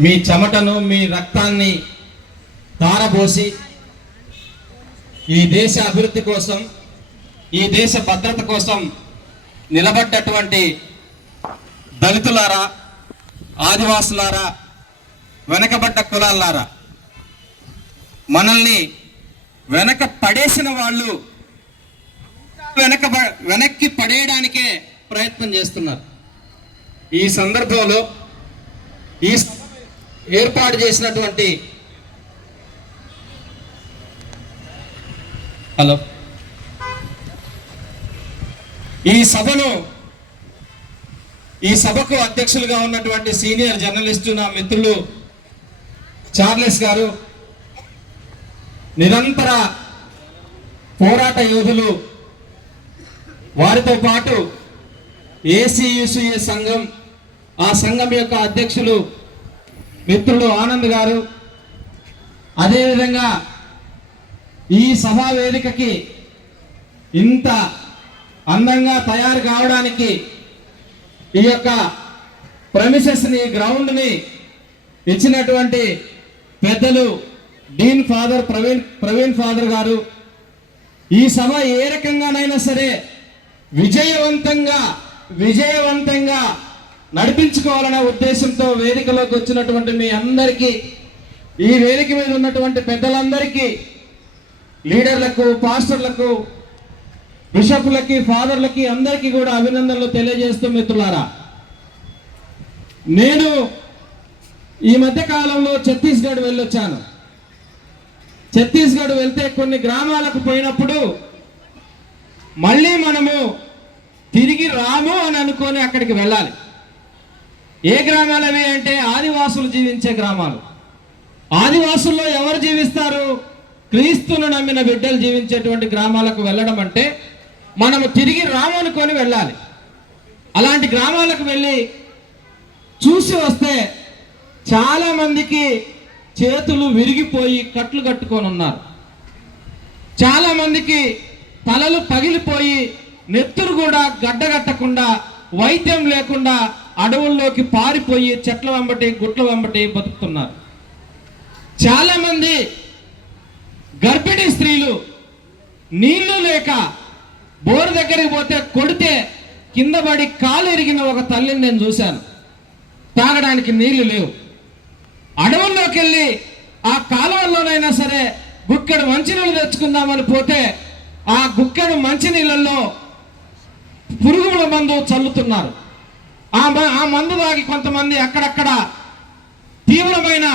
మీ చెమటను మీ రక్తాన్ని ధారపోసి ఈ దేశ అభివృద్ధి కోసం ఈ దేశ భద్రత కోసం నిలబడ్డటువంటి దళితులారా, ఆదివాసులారా, వెనకబడ్డ కులాలారా, మనల్ని వెనక పడేసిన వాళ్ళు వెనక్కి పడేయడానికే ప్రయత్నం చేస్తున్నారు. ఈ సందర్భంలో ఈ ఏర్పాటు చేసినటువంటి ఈ సభకు అధ్యక్షులుగా ఉన్నటువంటి సీనియర్ జర్నలిస్టు నా మిత్రులు చార్లెస్ గారు, నిరంతర పోరాట యోధులు, వారితో పాటు ఏసీయూసీఏ సంఘం, ఆ సంఘం యొక్క అధ్యక్షులు మిత్రులు ఆనంద్ గారు, అదేవిధంగా ఈ సభా వేదికకి ఇంత అందంగా తయారు కావడానికి ఈ యొక్క ప్రెమిసెస్ని, గ్రౌండ్ని ఇచ్చినటువంటి పెద్దలు డీన్ ఫాదర్ ప్రవీణ్ ఫాదర్ గారు, ఈ సభ ఏ రకంగానైనా సరే విజయవంతంగా నడిపించుకోవాలనే ఉద్దేశంతో వేదికలోకి వచ్చినటువంటి మీ అందరికీ, ఈ వేదిక మీద ఉన్నటువంటి పెద్దలందరికీ, లీడర్లకు, పాస్టర్లకు, బిషప్లకి, ఫాదర్లకి అందరికీ కూడా అభినందనలు తెలియజేస్తూ, మిత్రులారా, నేను ఈ మధ్య కాలంలో ఛత్తీస్గఢ్ వెళ్ళొచ్చాను. ఛత్తీస్గఢ్ వెళ్తే కొన్ని గ్రామాలకు పోయినప్పుడు మళ్ళీ మనము తిరిగి రాము అని అనుకొని అక్కడికి వెళ్ళాలి. ఏ గ్రామాలు అవి అంటే ఆదివాసులు జీవించే గ్రామాలు. ఆదివాసుల్లో ఎవరు జీవిస్తారు? క్రీస్తును నమ్మిన బిడ్డలు జీవించేటువంటి గ్రామాలకు వెళ్ళడం అంటే మనము తిరిగి రాము అనుకొని వెళ్ళాలి. అలాంటి గ్రామాలకు వెళ్ళి చూసి వస్తే చాలా మందికి చేతులు విరిగిపోయి కట్లు కట్టుకొని ఉన్నారు. చాలా మందికి తలలు పగిలిపోయి నెత్తురు కూడా గడ్డగట్టకుండా, వైద్యం లేకుండా అడవుల్లోకి పారిపోయి చెట్ల వెంబటి, గుట్ల వెంబటి బతుకుతున్నారు. చాలా మంది గర్భిణీ స్త్రీలు నీళ్లు లేక బోరు దగ్గరికి పోతే కొడితే కింద పడి కాలు ఎరిగిన ఒక తల్లిని నేను చూశాను. తాగడానికి నీళ్లు లేవు. అడవుల్లోకి వెళ్ళి ఆ కాలువల్లోనైనా సరే గుక్కెడు మంచినీళ్ళు తెచ్చుకుందామని పోతే ఆ గుక్కెడు మంచినీళ్ళల్లో పురుగుల మందు చల్లుతున్నారు. ఆ మందు తాగి కొంతమంది అక్కడక్కడ తీవ్రమైన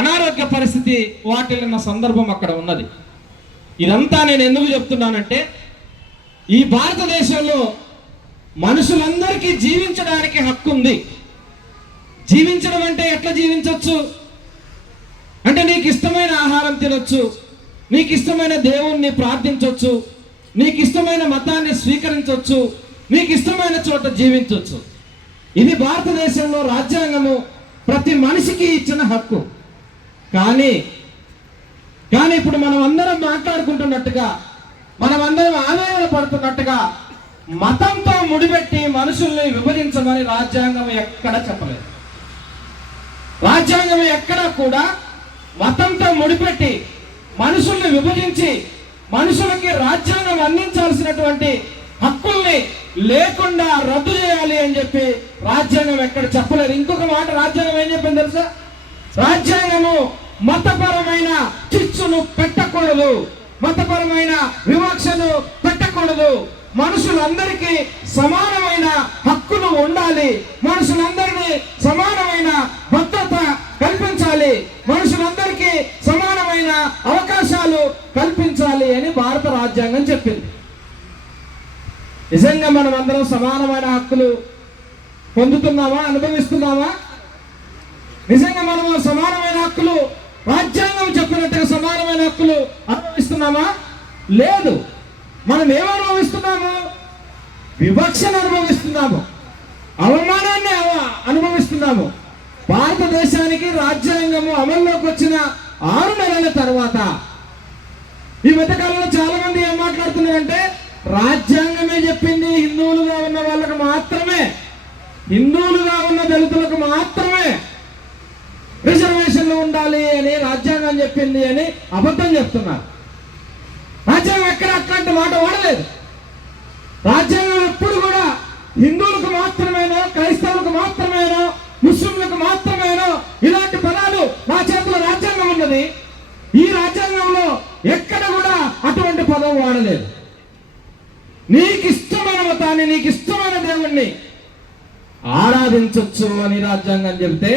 అనారోగ్య పరిస్థితి వాటిల్లిన సందర్భం అక్కడ ఉన్నది. ఇదంతా నేను ఎందుకు చెప్తున్నానంటే, ఈ భారతదేశంలో మనుషులందరికీ జీవించడానికి హక్కు ఉంది. జీవించడం అంటే ఎట్లా జీవించవచ్చు అంటే, నీకు ఇష్టమైన ఆహారం తినొచ్చు, నీకు ఇష్టమైన దేవుణ్ణి ప్రార్థించవచ్చు, నీకు ఇష్టమైన మతాన్ని స్వీకరించవచ్చు, నీకు ఇష్టమైన చోట జీవించవచ్చు. ఇది భారతదేశంలో రాజ్యాంగము ప్రతి మనిషికి ఇచ్చిన హక్కు. కానీ ఇప్పుడు మనం అందరం మాట్లాడుకుంటున్నట్టుగా, మనం అందరం ఆందోళన పడుతున్నట్టుగా మతంతో ముడిపెట్టి మనుషుల్ని విభజించమని రాజ్యాంగం ఎక్కడ చెప్పలేదు. రాజ్యాంగం ఎక్కడ కూడా మతంతో ముడిపెట్టి మనుషుల్ని విభజించి మనుషులకి రాజ్యాంగం అందించాల్సినటువంటి హక్కుల్ని లేకుండా రద్దు చేయాలి అని చెప్పి రాజ్యాంగం ఎక్కడ చెప్పలేదు. ఇంకొక మాట రాజ్యాంగం ఏం చెప్పింది తెలుసా? రాజ్యాంగము మతపరమైన చిచ్చును పెట్టకూడదు, మతపరమైన వివక్షను పెట్టకూడదు, మనుషులందరికీ సమానమైన హక్కులు ఉండాలి, మనుషులందరికీ సమానమైన భద్రత కల్పించాలి, మనుషులందరికీ సమానమైన అవకాశాలు కల్పించాలి అని భారత రాజ్యాంగం చెప్పింది. నిజంగా మనం అందరం సమానమైన హక్కులు పొందుతున్నామా, అనుభవిస్తున్నామా? నిజంగా మనం సమానమైన హక్కులు, రాజ్యాంగం చెప్పినట్టుగా సమానమైన హక్కులు అనుభవిస్తున్నామా? లేదు. మనం ఏం అనుభవిస్తున్నాము? వివక్షను అనుభవిస్తున్నాము, అవమానాన్ని అనుభవిస్తున్నాము. భారతదేశానికి రాజ్యాంగము అమల్లోకి వచ్చిన 6 నెలల తర్వాత ఈ మధ్యకాలంలో చాలా మంది ఏం మాట్లాడుతున్నారంటే, రాజ్యాంగమే చెప్పింది హిందువులుగా ఉన్న వాళ్ళకు మాత్రమే, హిందువులుగా ఉన్న దళితులకు మాత్రమే రాజ్యాంగం చెప్పింది అని అబద్ధం చెప్తున్నారు. రాజ్యాంగం ఎక్కడ అట్లాంటి మాట వాడలేదు. రాజ్యాంగం ఎప్పుడు కూడా హిందువులకు మాత్రమేనో, క్రైస్తవులకు మాత్రమేనో, ముస్లింలకు మాత్రమేనో ఇలాంటి పదాలు నా చేతిలో రాజ్యాంగం ఉన్నది. ఈ రాజ్యాంగంలో ఎక్కడ కూడా అటువంటి పదం వాడలేదు. నీకు ఇష్టమైన మతాన్ని, నీకు ఇష్టమైన దేవుణ్ణి ఆరాధించవచ్చు అని రాజ్యాంగం చెబితే